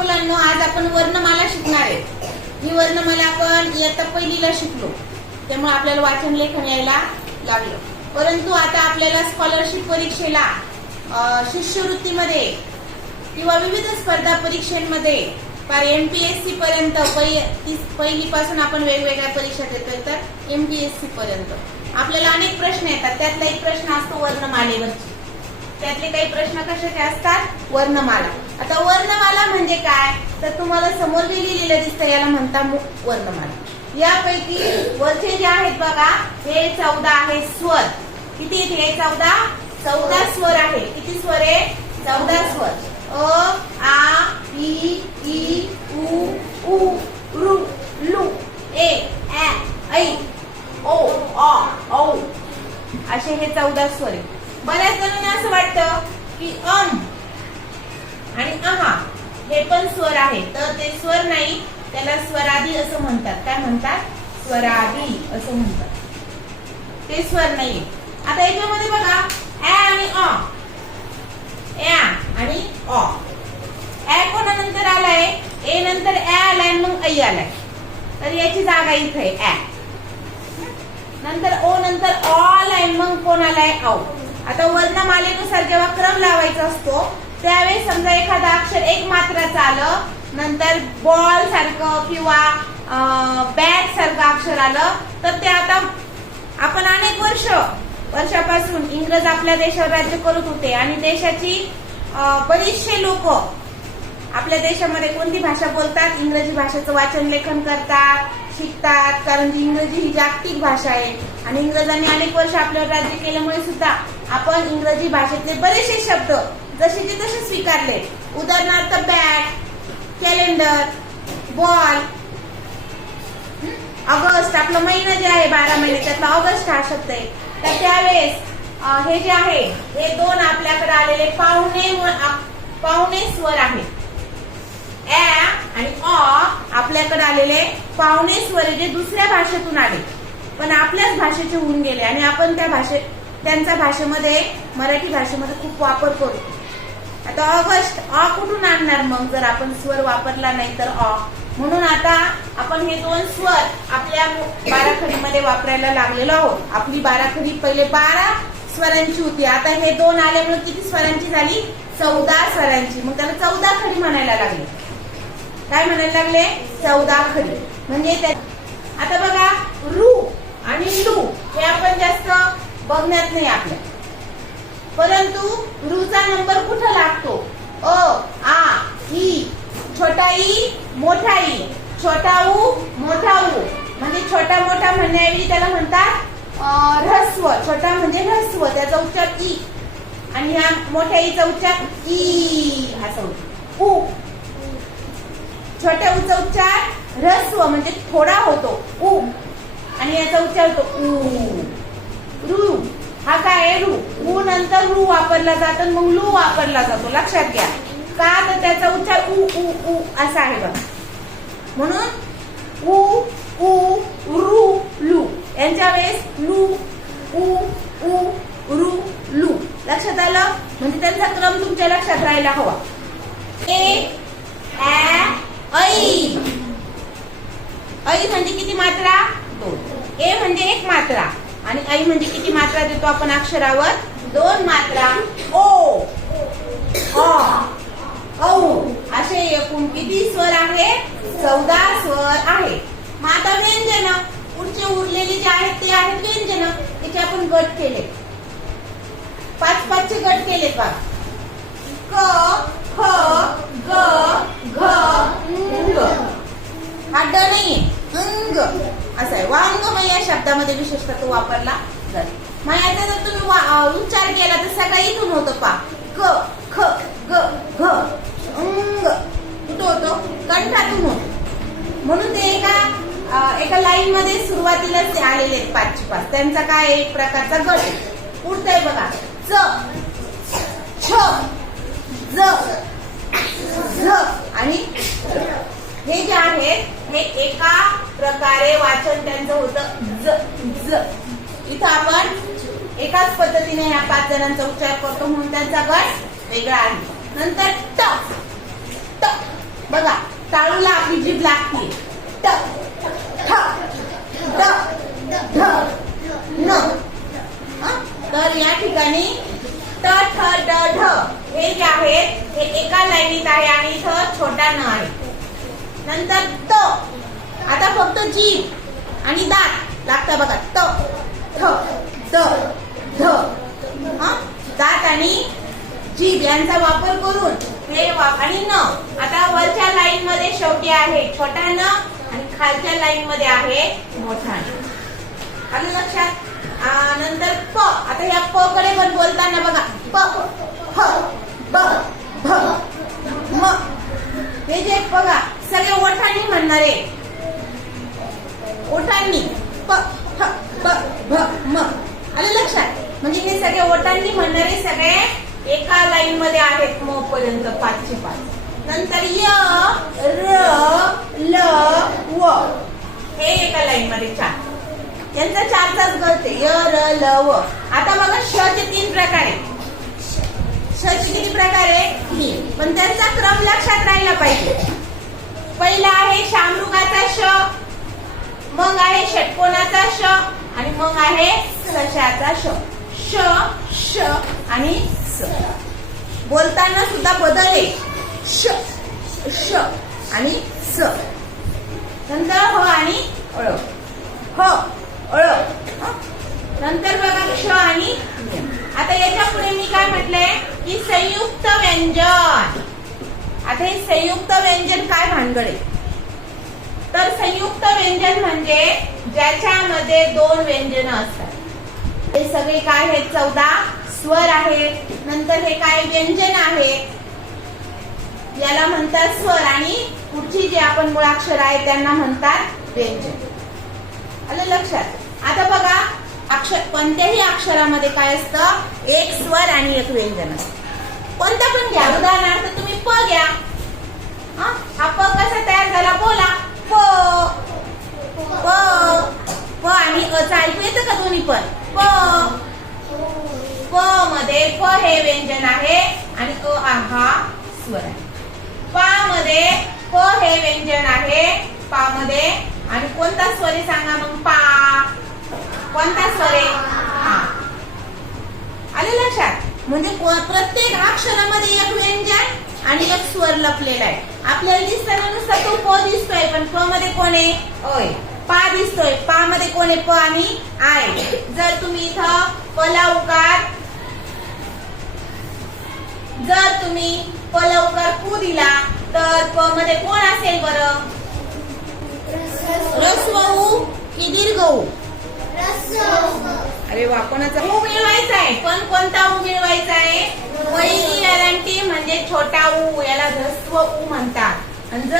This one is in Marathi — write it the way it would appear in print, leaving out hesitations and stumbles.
मुलांनो, आज आपण वर्णमाला शिकणार आहे. ही वर्णमाला आपण इयत्ता पहिलीला शिकलो, त्यामुळे आपल्याला वाचन लेखन यायला लागलं. परंतु आता आपल्याला स्कॉलरशिप परीक्षेला, शिष्यवृत्तीमध्ये किंवा विविध स्पर्धा परीक्षांमध्ये MPSC पर्यंत पहिलीपासून आपण वेगवेगळ्या परीक्षा देतोय, तर MPSC पर्यंत आपल्याला अनेक प्रश्न येतात. त्यातला एक प्रश्न असतो वर्णमालेवरची. त्यातले काही प्रश्न कशाचे असतात? वर्णमाला. आता वर्णमाला म्हणजे काय, तर तुम्हाला समोर लिहिलेलं दिसतं, याला म्हणता वर्णमाला. यापैकी वरचे जे आहेत बघा, हे 14 आहे स्वर. किती आहेत हे? 14 स्वर आहे. किती स्वर आहे? 14 स्वर. अ, आ, इ, उ, ऊ, ऋ, लू, ए, ऐ, ओ, औ असे हे 14 स्वर आहे. बऱ्याच जणांना असं वाटतं की आणि अहा हे पण स्वर आहे, तर ते स्वर नाही, त्याला स्वरादी असं म्हणतात. काय म्हणतात? स्वरादी असं म्हणतात. ते स्वर नाही. आता याच्यामध्ये बघा, ऍ आणि अ, ऍ आणि अ. ऍ कोणानंतर आलाय? ए नंतर ऍ आलाय, मग ऐ आलाय, तर याची जागा इथे आहे ऍ. नंतर ओ नंतर अ आलाय, मग कोण आलाय? औ. आता वर्णमालेनुसार जेव्हा क्रम लावायचा असतो, त्यावेळेस समजा एखादा अक्षर एक मात्राचं आलं, नंतर बॉल सारखं किंवा बॅट सारखं अक्षर आलं, तर ते आता आपण अनेक वर्षापासून इंग्रज आपल्या देशावर राज्य करत होते आणि देशाची बरीचशे लोक आपल्या देशामध्ये कोणती भाषा बोलतात? इंग्रजी भाषेचं वाचन लेखन करतात, शिकतात, कारण की इंग्रजी ही जागतिक भाषा आहे. आणि इंग्रजांनी अनेक वर्ष आपल्यावर राज्य केल्यामुळे सुद्धा आपण इंग्रजी भाषेतले बरेचसे शब्द जसेचे तसे स्वीकारले. उदाहरणार्थ बॅट, कॅलेंडर, बॉल, ऑगस्ट, आपला महिना जे आहे 12 महिने, त्यातला ऑगस्ट हा शब्द आहे. तर त्यावेळेस हे जे आहे, हे दोन आपल्याकडे आलेले पावणे स्वर आहेत. ऍ आणि अ आपल्याकडे आलेले पावणे स्वर जे दुसऱ्या भाषेतून आले, पण आपल्याच भाषेचे होऊन गेले आणि आपण त्यांच्या भाषेमध्ये, मराठी भाषेमध्ये खूप वापर करतो. आता ऑगस्ट अ कुठून आणणार मग, जर आपण स्वर वापरला नाही तर अ. म्हणून आता आपण हे दोन स्वर आपल्या बाराखडीमध्ये वापरायला लागलेलो आहोत. आपली बाराखडी पहिले 12 स्वरांची होती, आता हे दोन आल्यामुळे किती स्वरांची झाली? 14 स्वरांची. मग त्याला 14 खडी म्हणायला लागले. काय म्हणायला लागले? 14 खडी. म्हणजे आता बघा, रू आणि लू हे आपण जास्त बघण्यात नाही आपल्या, परंतु रूचा नंबर कुठं लागतो? अ, आ, इ, छोटा ई, मोठा ई, छोटा उ, मोठा उ. म्हणजे छोटा मोठा म्हणण्याऐवजी त्याला म्हणतात ऱ्हस्व. छोटा म्हणजे ऱ्हस्व, त्याचा उच्चार ई, आणि ह्या मोठ्या ईचा उच्चार ई असा होतो. उ. छोट्या उचा उच्चार ऱ्हस्व म्हणजे थोडा होतो, उ, आणि याचा उच्चार होतो ऊ. रू हा काय आहे? रू. ऊ नंतर रू वापरला जातो, मग लू वापरला जातो. लक्षात घ्या का, तर त्याचा उच्चार उ उ उ असा आहे बघा. म्हणून उ उ रू लू, यांच्या वेळेस लू उ उ रू लू. लक्षात आलं? म्हणजे त्यांचा क्रम तुमच्या लक्षात राहायला हवा. ए, ऍ, ऐ. ऐ म्हणजे किती मात्रा? 2. ए म्हणजे 1 मात्रा, आणि ऐ म्हणजे किती मात्रा देतो आपण अक्षरावर? 2 मात्रा. ओ, अ, औ असे एकूण किती स्वर आहे? 14 स्वर आहे. मग आता व्यंजन, पुढचे उरलेले जे आहेत ते आहेत व्यंजन. त्याचे आपण गट केले, 5 चे गट केले बघा. क, ख, ग, घ, ङ. हा ड नाहीये, अंग असा आहे. वांगमय या शब्दामध्ये विशेषतः तो वापरला जातो. मग याचा जर तुम्ही उच्चार केला तर सगळा इथून होतो पा. क, ख, ग, घ, अंग. कुठं होतो? कंठातून होतो. म्हणून ते एका लाईन मध्ये सुरुवातीलाच आलेले आहेत 5 चे 5. त्यांचा काय एक प्रकारचा गट. पुढचं आहे बघा, च, छ, ज, झ आणि हे जे आहेत हे एका प्रकारे वाचन त्यांचं होतं ज ज. इथं आपण एकाच पद्धतीने ह्या 5 जणांचा उच्चार करतो, म्हणून त्यांचा गट वेगळा आहे. नंतर ट, ट, बघा टाळूला आपली जीभ लागते. ट ठ ड ढ न. तर या ठिकाणी ट ठ ड ढ हे जे आहेत हे एका लाईनीत आहे आणि इथं छोटा न आहे. नंतर त. आता फक्त जीभ आणि दात लागतं बघा. त थ द ध. दात आणि जीभ यांचा वापर करून हे आणि न. आता वरच्या लाईन मध्ये शेवटी आहे छोटा न आणि खालच्या लाईन मध्ये आहे मोठा न. आलं लक्षात? नंतर प. आता ह्या प कडे पण बोलताना बघा प फ ब भ म. हे जे बघा सगळे ओठांनी म्हणणारे. ओठांनी प फ ब भ म. आलं लक्षात? म्हणजे हे सगळे ओठांनी म्हणणारे सगळे एका लाईन मध्ये आहेत म पर्यंत 5 चे 5. नंतर य र ल व हे एका लाईन मध्ये 4. यांचा 4चाच गळते. य र ल व. आता बघा श चे 3 प्रकार आहेत. श चे किती प्रकार आहे? 3. पण त्यांचा क्रम लक्षात राहिला पाहिजे. पहिला आहे शामृगाचा श, मग आहे षटकोनाचा श आणि मग आहे सशाचा श. श श आणि स. बोलताना सुद्धा बदल आहे. श श आणि स. नंतर ह आणि अळ. ह अळ. नंतर बघा क्ष आणि ञ. आता याच्या पुढे मी काय म्हटलंय की संयुक्त व्यंजन. आता हे संयुक्त व्यंजन काय भानगड आहे? तर संयुक्त व्यंजन म्हणजे ज्याच्यामध्ये 2 व्यंजन असतात. हे सगळे काय आहेत? 14 स्वर आहेत. नंतर हे काय व्यंजन आहेत याला म्हणतात स्वर आणि पुढची जे आपण मुळाक्षर आहेत त्यांना म्हणतात व्यंजन. आलं लक्षात? आता बघा अक्षर कोणत्याही अक्षरामध्ये काय असतं? एक स्वर आणि एक व्यंजन असतं. कोणतं पण घ्या. उदाहरणार्थ तुम्ही प घ्या. हा प कसा तयार झाला? बोला. प प प आणि अ चा ऐकू येतं का दोन्ही पण? प प मध्ये प हे व्यंजन आहे आणि अ हा स्वर आहे. पा मध्ये प हे व्यंजन आहे पा मध्ये आणि कोणता स्वर आहे सांगा मग? पा. कोणता स्वर आहे? हा. आले लक्षात? म्हणजे प्रत्येक अक्षरामध्ये एक व्यंजन आणि एक स्वर लपलेला आहे. आपल्याला दिसताना नुसतं तो प दिसतोय पण प मध्ये कोण आहे? अय. पा दिसतोय. पा मध्ये कोण आहे? प आणि आय. जर तुम्ही इथं पला उकार जर तुम्ही पला उकार पू दिला तर प मध्ये कोण असेल बरं? ऱ्स्व उ की दीर्घ उ? अरे वा. कोणाचा उ मिळवायचा आहे पण कोणता उ मिळवायचा आहे? पहिली वेलांटी म्हणजे छोटा उ याला ऱ्स्व उ म्हणतात. आणि